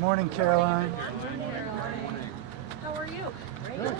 morning, Caroline. How are you? Good.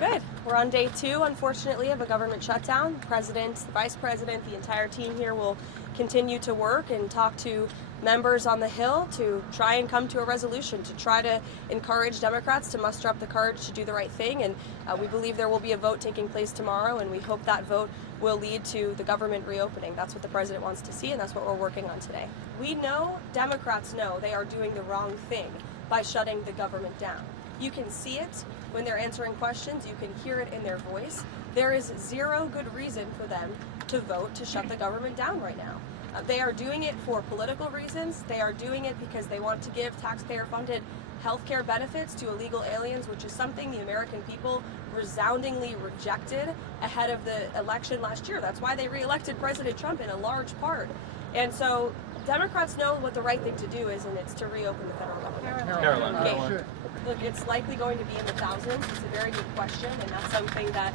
Good. We're on day 2, unfortunately, of a government shutdown. The president, the vice president, the entire team here will continue to work and talk to members on the Hill to try and come to a resolution, to try to encourage Democrats to muster up the courage to do the right thing. And we believe there will be a vote taking place tomorrow, and we hope that vote will lead to the government reopening. That's what the president wants to see, and that's what we're working on today. We know, Democrats know, they are doing the wrong thing by shutting the government down. You can see it when they're answering questions. You can hear it in their voice. There is zero good reason for them to vote to shut the government down right now. They are doing it for political reasons. They are doing it because they want to give taxpayer-funded healthcare benefits to illegal aliens, which is something the American people resoundingly rejected ahead of the election last year. That's why they re-elected President Trump in a large part. And so Democrats know what the right thing to do is, and it's to reopen the federal government. Caroline. Okay. Look, it's likely going to be in the thousands. It's a very good question, and that's something that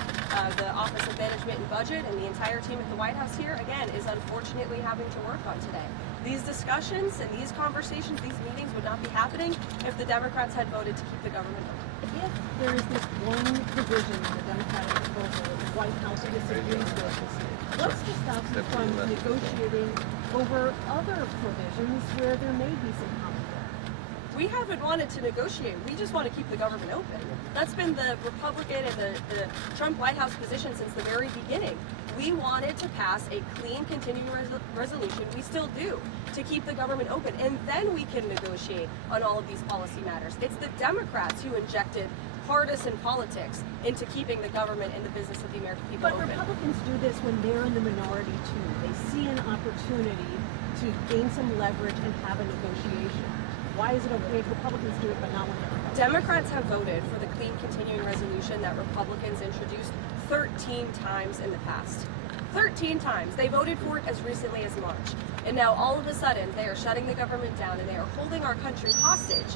the Office of Management and Budget and the entire team at the White House here, again, is unfortunately having to work on today. These discussions and these conversations, these meetings would not be happening if the Democrats had voted to keep the government open. If there is this one provision in the Democratic proposal that the White House disagrees with, what's to stop them from negotiating over other provisions where there may be some common ground? We haven't wanted to negotiate. We just want to keep the government open. That's been the Republican and the Trump White House position since the very beginning. We wanted to pass a clean continuing resolution, we still do, to keep the government open, and then we can negotiate on all of these policy matters. It's the Democrats who injected partisan politics into keeping the government and the business of the American people open. But Republicans do this when they're in the minority too. They see an opportunity to gain some leverage and have a negotiation. Why is it okay if Republicans do it but not when they're Democrats have voted for the clean continuing resolution that Republicans introduced 13 times in the past. 13 times. They voted for it as recently as March. And now all of a sudden they are shutting the government down and they are holding our country hostage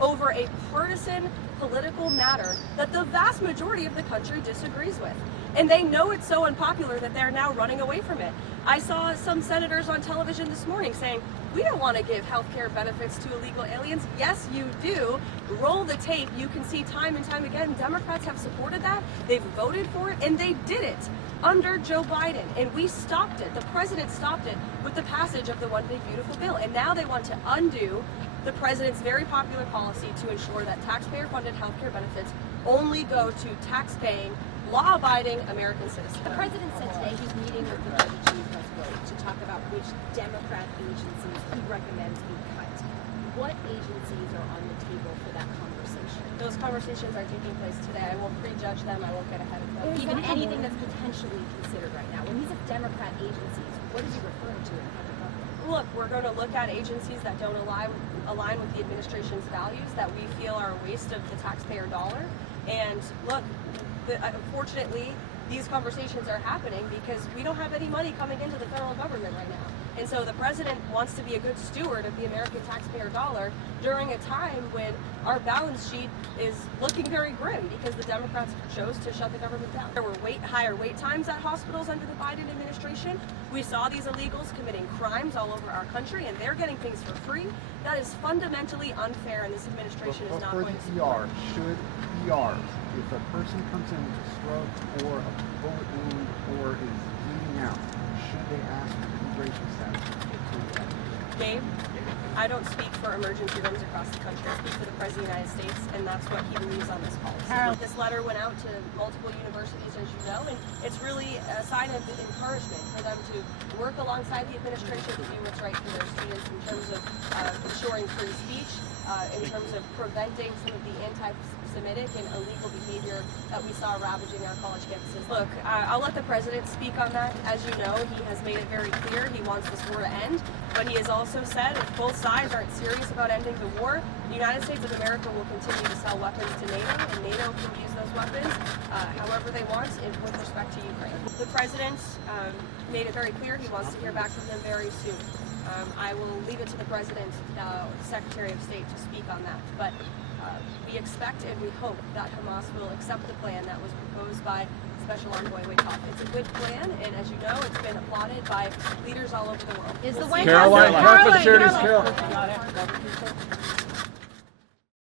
over a partisan political matter that the vast majority of the country disagrees with. And they know it's so unpopular that they're now running away from it. I saw some senators on television this morning saying, we don't want to give health care benefits to illegal aliens. Yes, you do. Roll the tape. You can see time and time again, Democrats have supported that. They've voted for it, and they did it under Joe Biden. And we stopped it. The president stopped it with the passage of the One Big Beautiful Bill. And now they want to undo the president's very popular policy to ensure that taxpayer-funded health care benefits only go to tax-paying, law-abiding American citizens. The president said today he's meeting with the budget chief to talk about which Democrat agencies he recommends be cut. What agencies are on the table for that conversation? Those conversations are taking place today. I won't prejudge them. I won't get ahead of them. Even anything that's potentially considered right now. When he says Democrat agencies, what is he referring to in budget government? Look, we're going to look at agencies that don't align with the administration's values, that we feel are a waste of the taxpayer dollar. And look, unfortunately, these conversations are happening because we don't have any money coming into the federal government right now. And so the president wants to be a good steward of the American taxpayer dollar during a time when our balance sheet is looking very grim because the Democrats chose to shut the government down. There were higher wait times at hospitals under the Biden administration. We saw these illegals committing crimes all over our country, and they're getting things for free. That is fundamentally unfair, and this administration is not going to support. Should ERs, if a person comes in with a stroke or a bullet wound or is bleeding out, should they ask for immigration status? Gabe, I don't speak for emergency rooms across the country. I speak for the President of the United States, and that's what he believes on this policy. This letter went out to multiple universities, as you know, and it's really a sign of encouragement for them to work alongside the administration to do what's right for their students in terms of ensuring free speech, in terms of preventing some of the anti-Semitic and illegal behavior that we saw ravaging our college campuses. Look, I'll let the president speak on that. As you know, he has made it very clear he wants this war to end, but he has also said if both sides aren't serious about ending the war, the United States of America will continue to sell weapons to NATO, and NATO can use those weapons however they want with respect to Ukraine. The president made it very clear he wants to hear back from them very soon. I will leave it to the President, Secretary of State, to speak on that. But we expect and we hope that Hamas will accept the plan that was proposed by Special Envoy Witkoff. It's a good plan, and as you know, it's been applauded by leaders all over the world. Is the White Caroline, House... Caroline, Caroline.